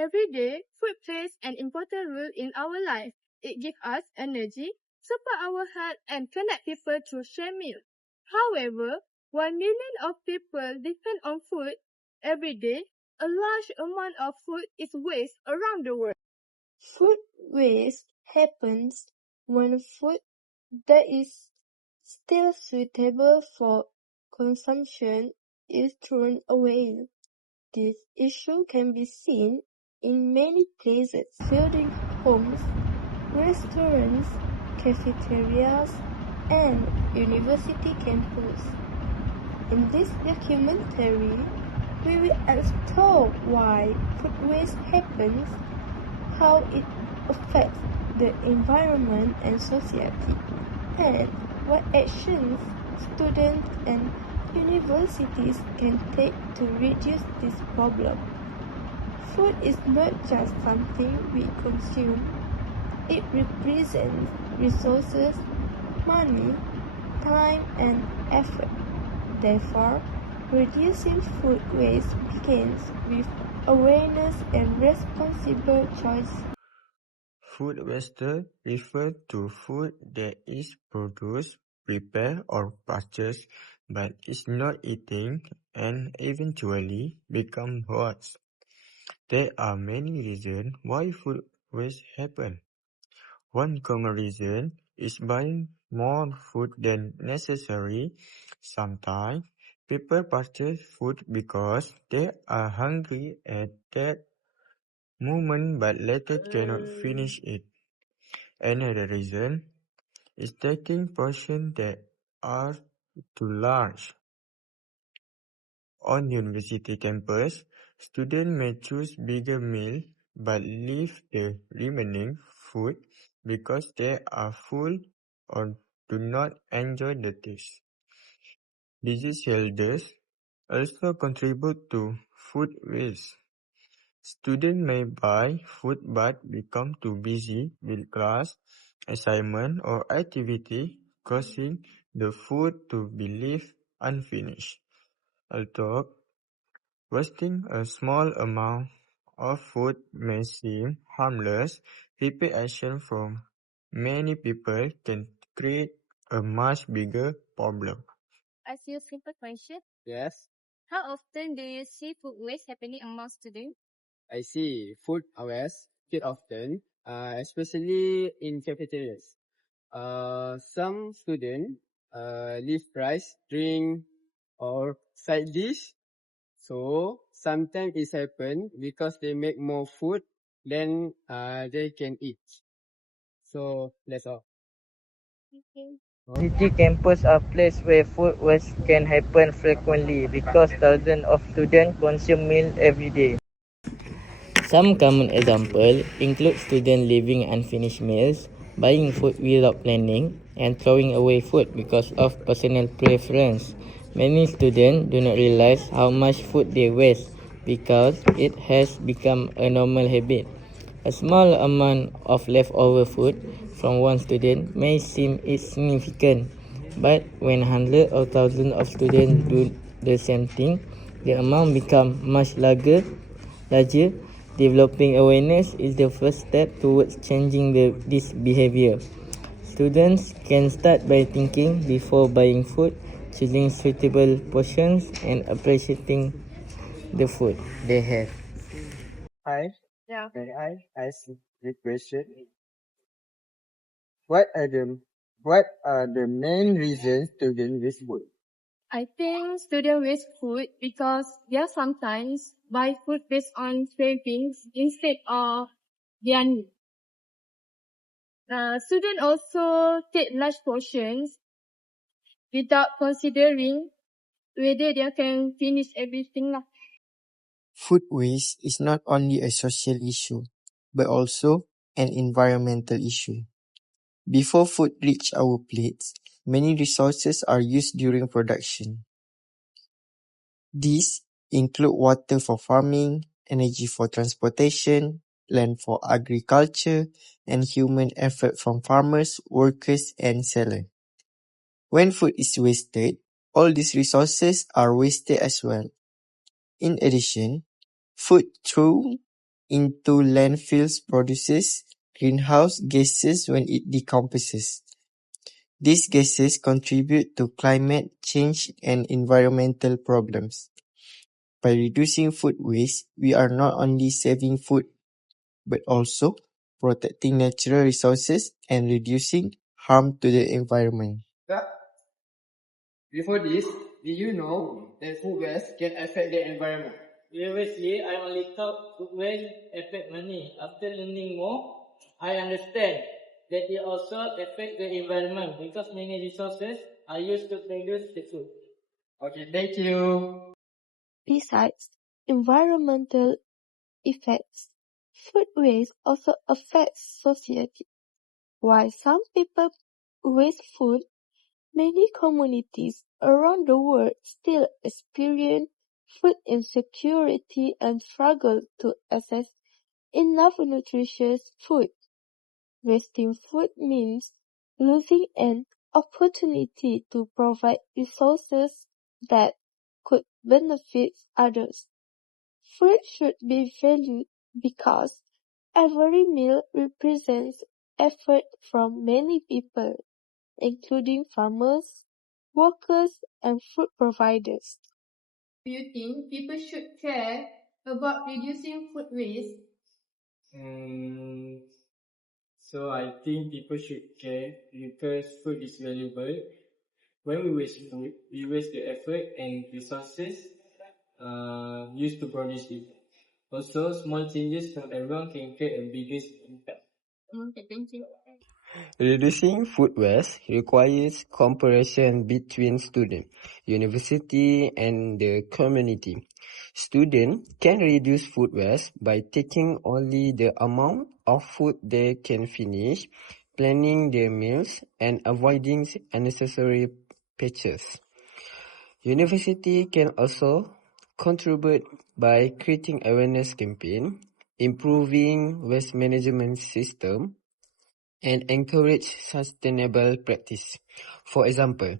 Every day, food plays an important role in our life. It gives us energy, support our health, and connect people to share meals. However, 1 million of people depend on food every day. A large amount of food is wasted around the world. Food waste happens when food that is still suitable for consumption is thrown away. This issue can be seen in many places, including homes, restaurants, cafeterias, and university campus. In this documentary, we will explore why food waste happens, how it affects the environment and society, and what actions students and universities can take to reduce this problem. Food is not just something we consume. It represents resources, money, time, and effort. Therefore, reducing food waste begins with awareness and responsible choice. Food waste refers to food that is produced, prepared, or purchased but is not eaten and eventually becomes waste. There are many reasons why food waste happens. One common reason is buying more food than necessary. Sometimes people purchase food because they are hungry at that moment but later cannot finish it. Another reason is taking portions that are too large. On university campus, students may choose bigger meals but leave the remaining food because they are full or do not enjoy the taste. Busy schedules also contribute to food waste. Students may buy food but become too busy with class, assignment, or activity, causing the food to be left unfinished. Although wasting a small amount of food may seem harmless, repeat action from many people can create a much bigger problem. Ask you a simple question. Yes, How often do you see food waste happening among students? I see food waste quite often, especially in cafeterias. Some students leave rice, drink, or side dish. So sometimes it happen because they make more food than they can eat. So that's all. Okay. City campus are places where food waste can happen frequently because thousands of students consume meals every day. Some common examples include students leaving unfinished meals, buying food without planning, and throwing away food because of personal preference. Many students do not realize how much food they waste because it has become a normal habit. A small amount of leftover food from one student may seem insignificant, but when hundreds or thousands of students do the same thing, the amount becomes much larger. Developing awareness is the first step towards changing this behavior. Students can start by thinking before buying food, choosing suitable portions, and appreciating the food they have. Hi, Yeah. may I ask the question? What are the main reasons students waste food? I think students waste food because they sometimes buy food based on cravings instead of their need. Students also take large portions without considering whether they can finish everything. Food waste is not only a social issue, but also an environmental issue. Before food reach our plates, many resources are used during production. These include water for farming, energy for transportation, land for agriculture, and human effort from farmers, workers, and sellers. When food is wasted, all these resources are wasted as well. In addition, food thrown into landfills produces greenhouse gases when it decomposes. These gases contribute to climate change and environmental problems. By reducing food waste, we are not only saving food, but also protecting natural resources and reducing harm to the environment. Before this, did you know that food waste can affect the environment? Previously, I only thought food waste affect money. After learning more, I understand that it also affects the environment because many resources are used to produce the food. Okay, thank you. Besides environmental effects, food waste also affects society. While some people waste food, many communities around the world still experience food insecurity and struggle to access enough nutritious food. Wasting food means losing an opportunity to provide resources that could benefit others. Food should be valued because every meal represents effort from many people, including farmers, workers, and food providers. Do you think people should care about reducing food waste? So I think people should care because food is valuable. When we waste food, we waste the effort and resources used to produce it. Also, small changes from everyone can create a biggest impact. Okay, thank you. Reducing food waste requires cooperation between students, university, and the community. Students can reduce food waste by taking only the amount of food they can finish, planning their meals, and avoiding unnecessary purchases. University can also contribute by creating awareness campaign, improving waste management system, and encourage sustainable practice. For example,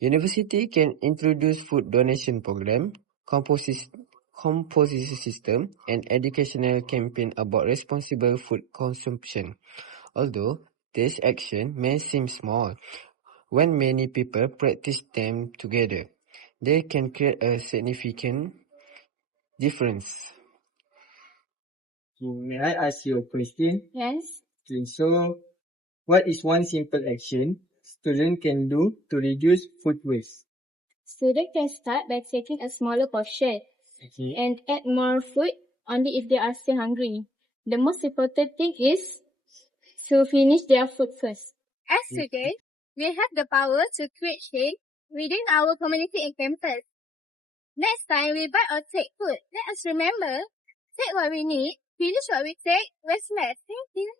university can introduce food donation program, composition system, and educational campaign about responsible food consumption. Although this action may seem small, when many people practice them together, they can create a significant difference. May I ask you a question? Yes. Okay, so what is one simple action student can do to reduce food waste? Students can start by taking a smaller portion Okay. and add more food only if they are still hungry. The most important thing is to finish their food first. As students, we have the power to create change within our community and campus. Next time we buy or take food, let us remember, take what we need, finish what we take, waste less. Thank you.